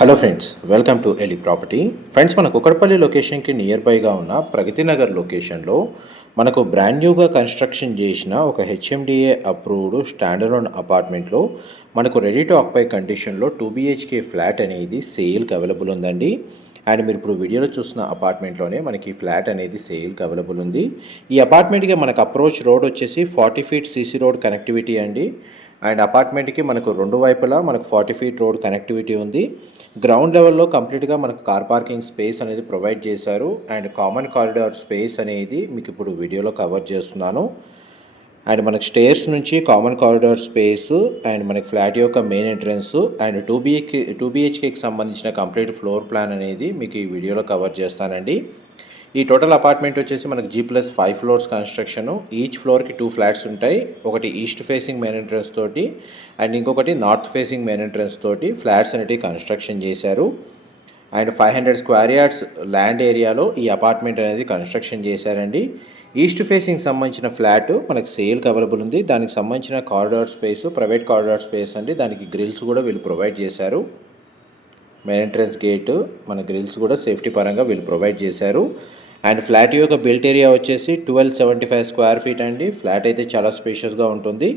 Hello friends welcome to Eli property friends మన కుక్కడపల్లి లొకేషన్కి near బైగా ఉన్న ప్రగతి నగర్ లొకేషన్లో మనకు బ్రాండ్ న్యూగా కన్స్ట్రక్షన్ చేసిన ఒక హెచ్ఎండిఏ అప్రూవ్డ్ స్టాండర్డ్ అపార్ట్మెంట్లో మనకు రెడీ టు ఆక్పై కండిషన్లో టూ బిహెచ్కే ఫ్లాట్ అనేది సేల్కి అవైలబుల్ ఉందండి. అండ్ మీరు ఇప్పుడు వీడియోలో చూసిన అపార్ట్మెంట్లోనే మనకి ఫ్లాట్ అనేది సేల్కి అవైలబుల్ ఉంది. ఈ అపార్ట్మెంట్కి మనకు అప్రోచ్ రోడ్ వచ్చేసి forty feet CC road connectivity అండి. అండ్ అపార్ట్మెంట్కి మనకు రెండు వైపులా మనకు ఫార్టీ ఫీట్ రోడ్ కనెక్టివిటీ ఉంది. గ్రౌండ్ లెవెల్లో కంప్లీట్గా మనకు కార్ పార్కింగ్ స్పేస్ అనేది ప్రొవైడ్ చేశారు. అండ్ కామన్ కారిడార్ స్పేస్ అనేది మీకు ఇప్పుడు వీడియోలో కవర్ చేస్తున్నాను. అండ్ మనకు స్టేర్స్ నుంచి కామన్ కారిడార్ స్పేస్ అండ్ మనకి ఫ్లాట్ యొక్క main entrance and two B H బిహెచ్కేకి సంబంధించిన కంప్లీట్ ఫ్లోర్ ప్లాన్ అనేది మీకు ఈ వీడియోలో కవర్ చేస్తానండి. ఈ టోటల్ అపార్ట్మెంట్ వచ్చేసి మనకి G plus five floors construction each ఫ్లోర్కి టూ ఫ్లాట్స్ ఉంటాయి. ఒకటి ఈస్ట్ ఫేసింగ్ మెయిన్ ఎంట్రన్స్ తోటి అండ్ ఇంకొకటి నార్త్ ఫేసింగ్ మెయిన్ ఎంట్రన్స్ తోటి ఫ్లాట్స్ అనేటివి కన్స్ట్రక్షన్ చేశారు. And five hundred square yards land ఏరియాలో ఈ అపార్ట్మెంట్ అనేది కన్స్ట్రక్షన్ చేశారండి. ఈస్ట్ ఫేసింగ్ సంబంధించిన ఫ్లాట్ మనకు సేల్కి అవైలబుల్ ఉంది. దానికి సంబంధించిన corridor space private corridor space అండి. దానికి గ్రిల్స్ కూడా వీళ్ళు ప్రొవైడ్ చేశారు. మెయిన్ ఎంట్రన్స్ గేటు మన గ్రిల్స్ కూడా సేఫ్టీ పరంగా వీళ్ళు ప్రొవైడ్ చేశారు. అండ్ ఫ్లాట్ యొక్క బిల్ట్ ఏరియా వచ్చేసి twelve seventy five square feet అండి. ఫ్లాట్ అయితే చాలా స్పేషియస్గా ఉంటుంది.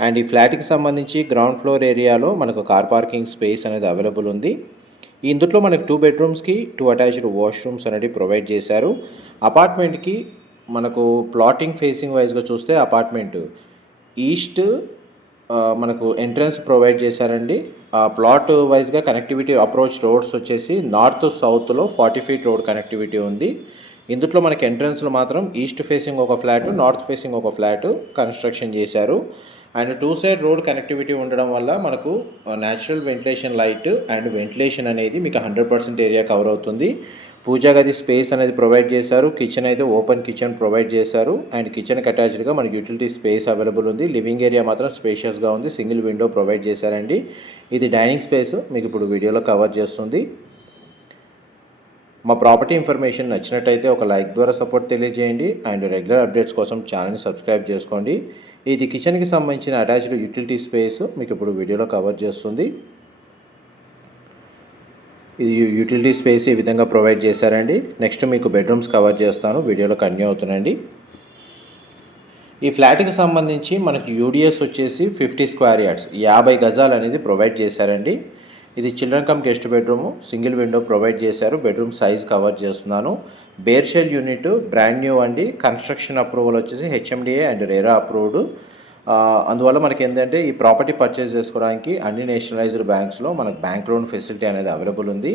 అండ్ ఈ ఫ్లాట్కి సంబంధించి గ్రౌండ్ ఫ్లోర్ ఏరియాలో మనకు కార్ పార్కింగ్ స్పేస్ అనేది అవైలబుల్ ఉంది. ఇందులో మనకు టూ బెడ్రూమ్స్కి టూ అటాచ్డ్ వాష్రూమ్స్ అనేది ప్రొవైడ్ చేశారు. అపార్ట్మెంట్కి మనకు ప్లాటింగ్ ఫేసింగ్ వైజ్గా చూస్తే అపార్ట్మెంట్ ఈస్ట్ మనకు ఎంట్రన్స్ ప్రొవైడ్ చేశారండి. ఆ ప్లాట్ వైజ్గా కనెక్టివిటీ అప్రోచ్ రోడ్స్ వచ్చేసి నార్త్ సౌత్లో ఫార్టీ ఫీట్ రోడ్ కనెక్టివిటీ ఉంది. ఇందులో మనకి ఎంట్రన్స్లో మాత్రం ఈస్ట్ ఫేసింగ్ ఒక ఫ్లాట్ నార్త్ ఫేసింగ్ ఒక ఫ్లాట్ కన్స్ట్రక్షన్ చేశారు. And two side road connectivity ఉండడం వల్ల మనకు natural ventilation light and ventilation అనేది మీకు హండ్రెడ్ పర్సెంట్ ఏరియా కవర్ అవుతుంది. పూజా గది స్పేస్ అనేది ప్రొవైడ్ చేశారు. కిచెన్ అయితే ఓపెన్ కిచెన్ ప్రొవైడ్ చేశారు. అండ్ కిచెన్కి అటాచ్డ్గా మనకి యూటిలిటీ స్పేస్ అవైలబుల్ ఉంది. లివింగ్ ఏరియా మాత్రం స్పేషియస్గా ఉంది. సింగిల్ విండో ప్రొవైడ్ చేశారండి. ఇది డైనింగ్ స్పేస్. మీకు ఇప్పుడు వీడియోలో కవర్ చేస్తుంది. మా ప్రాపర్టీ ఇన్ఫర్మేషన్ నచ్చినట్టయితే ఒక లైక్ ద్వారా సపోర్ట్ తెలియజేయండి. అండ్ రెగ్యులర్ అప్డేట్స్ కోసం ఛానల్ని సబ్స్క్రైబ్ చేసుకోండి. ఇది కిచెన్కి సంబంధించిన అటాచ్డ్ యూటిలిటీ స్పేస్. మీకు ఇప్పుడు వీడియోలో కవర్ చేస్తుంది. ఇది యూటిలిటీ స్పేస్ ఈ విధంగా ప్రొవైడ్ చేశారండి. నెక్స్ట్ మీకు బెడ్రూమ్స్ కవర్ చేస్తాను. వీడియోలో కంటిన్యూ అవుతుందండి. ఈ ఫ్లాట్కి సంబంధించి మనకి యూడిఎస్ వచ్చేసి ఫిఫ్టీ స్క్వేర్ యార్డ్స్ యాభై గజాలు అనేది ప్రొవైడ్ చేశారండి. ఇది children cum guest bedroom single window provide చేశారు. బెడ్రూమ్ సైజ్ కవర్ చేస్తున్నాను. Bare shell unit brand new అండి. కన్స్ట్రక్షన్ అప్రూవల్ వచ్చేసి హెచ్ఎండిఏ అండ్ రేరా అప్రూవ్డ్ అందువల్ల మనకి ఏంటంటే ఈ ప్రాపర్టీ పర్చేస్ చేసుకోవడానికి అన్ని నేషనలైజ్డ్ బ్యాంక్స్లో మనకు బ్యాంక్ లోన్ ఫెసిలిటీ అనేది అవైలబుల్ ఉంది.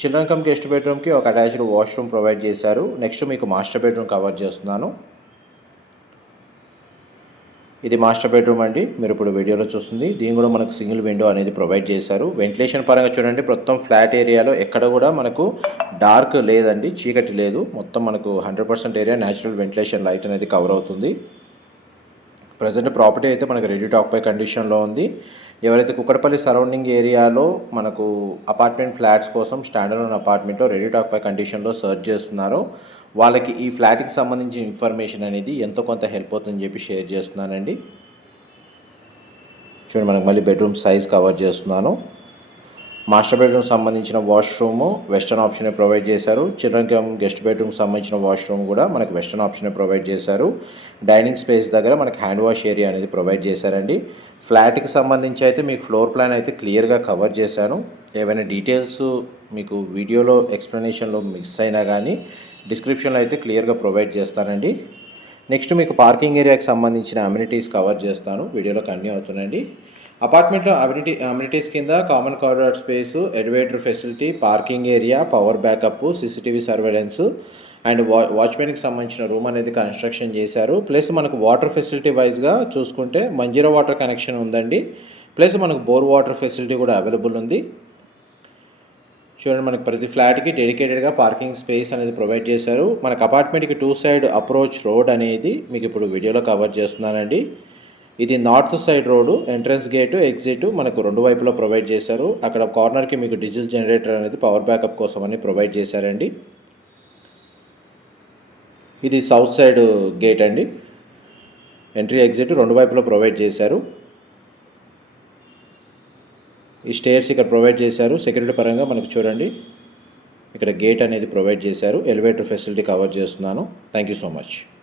చిల్డ్రన్ కమ్ గెస్ట్ బెడ్రూమ్కి ఒక అటాచ్డ్ వాష్రూమ్ ప్రొవైడ్ చేశారు. నెక్స్ట్ మీకు మాస్టర్ బెడ్రూమ్ కవర్ చేస్తున్నాను. ఇది మాస్టర్ బెడ్రూమ్ అండి. మీరు ఇప్పుడు వీడియోలో చూస్తుంది. దీని కూడా మనకు సింగిల్ విండో అనేది ప్రొవైడ్ చేశారు. వెంటిలేషన్ పరంగా చూడండి మొత్తం ఫ్లాట్ ఏరియాలో ఎక్కడ కూడా మనకు డార్క్ లేదండి చీకటి లేదు. మొత్తం మనకు hundred percent area natural ventilation light అనేది కవర్ అవుతుంది. ప్రజెంట్ ప్రాపర్టీ అయితే మనకు రెడీ టాక్ కండిషన్లో ఉంది. ఎవరైతే కుక్కడపల్లి సరౌండింగ్ ఏరియాలో మనకు అపార్ట్మెంట్ ఫ్లాట్స్ కోసం స్టాండర్డ్ అపార్ట్మెంట్లో రెడీ టాక్ పై కండిషన్లో సర్చ్ చేస్తున్నారో వాళ్ళకి ఈ ఫ్లాట్కి సంబంధించిన ఇన్ఫర్మేషన్ అనేది ఎంతో కొంత హెల్ప్ అవుతుందని చెప్పి షేర్ చేస్తున్నానండి. చూడండి మనకు మళ్ళీ బెడ్రూమ్ సైజ్ కవర్ చేస్తున్నాను. మాస్టర్ బెడ్రూమ్ సంబంధించిన వాష్రూమ్ వెస్టర్న్ ఆప్షనే ప్రొవైడ్ చేశారు. చిల్డ్రన్ గెస్ట్ బెడ్రూమ్ సంబంధించిన వాష్రూమ్ కూడా మనకి వెస్టర్న్ ఆప్షనే ప్రొవైడ్ చేశారు. డైనింగ్ స్పేస్ దగ్గర మనకి హ్యాండ్ వాష్ ఏరియా అనేది ప్రొవైడ్ చేశారండి. ఫ్లాట్కి సంబంధించి అయితే మీకు ఫ్లోర్ ప్లాన్ అయితే క్లియర్గా కవర్ చేశాను. ఏవైనా డీటెయిల్స్ మీకు వీడియోలో ఎక్స్ప్లెనేషన్లో మిస్ అయినా కానీ డిస్క్రిప్షన్లో అయితే క్లియర్గా ప్రొవైడ్ చేస్తానండి. నెక్స్ట్ మీకు పార్కింగ్ ఏరియాకి సంబంధించిన అమ్యూనిటీస్ కవర్ చేస్తాను. వీడియోలో కంటిన్యూ అవుతుందండి. అపార్ట్మెంట్లో అమ్యూనిటీ అమ్యూనిటీస్ కింద common corridor space elevator facility parking area power backup CCTV surveillance and వా వాచ్మెన్కి సంబంధించిన రూమ్ అనేది కన్స్ట్రక్షన్ చేశారు. ప్లస్ మనకు వాటర్ ఫెసిలిటీ వైజ్గా చూసుకుంటే మంజీరా వాటర్ కనెక్షన్ ఉందండి. ప్లస్ మనకు బోర్ వాటర్ ఫెసిలిటీ కూడా అవైలబుల్ ఉంది. చూడండి మనకి ప్రతి ఫ్లాట్కి డెడికేటెడ్గా పార్కింగ్ స్పేస్ అనేది ప్రొవైడ్ చేశారు. మనకు అపార్ట్మెంట్కి టూ సైడ్ అప్రోచ్ రోడ్ అనేది మీకు ఇప్పుడు వీడియోలో కవర్ చేస్తున్నానండి. ఇది north side road entrance gate exit మనకు రెండు వైపులో ప్రొవైడ్ చేశారు. అక్కడ కార్నర్కి మీకు డీజిల్ జనరేటర్ అనేది పవర్ బ్యాకప్ కోసం అని ప్రొవైడ్ చేశారండి. ఇది సౌత్ సైడ్ గేట్ అండి. ఎంట్రీ ఎగ్జిట్ రెండు వైపులో ప్రొవైడ్ చేశారు. ఈ స్టేర్స్ ఇక్కడ ప్రొవైడ్ చేశారు. సెక్యూరిటీ పరంగా మనకు చూడండి. ఇక్కడ గేట్ అనేది ప్రొవైడ్ చేశారు. ఎలివేటర్ ఫెసిలిటీ కవర్ చేస్తున్నాను. Thank you so much.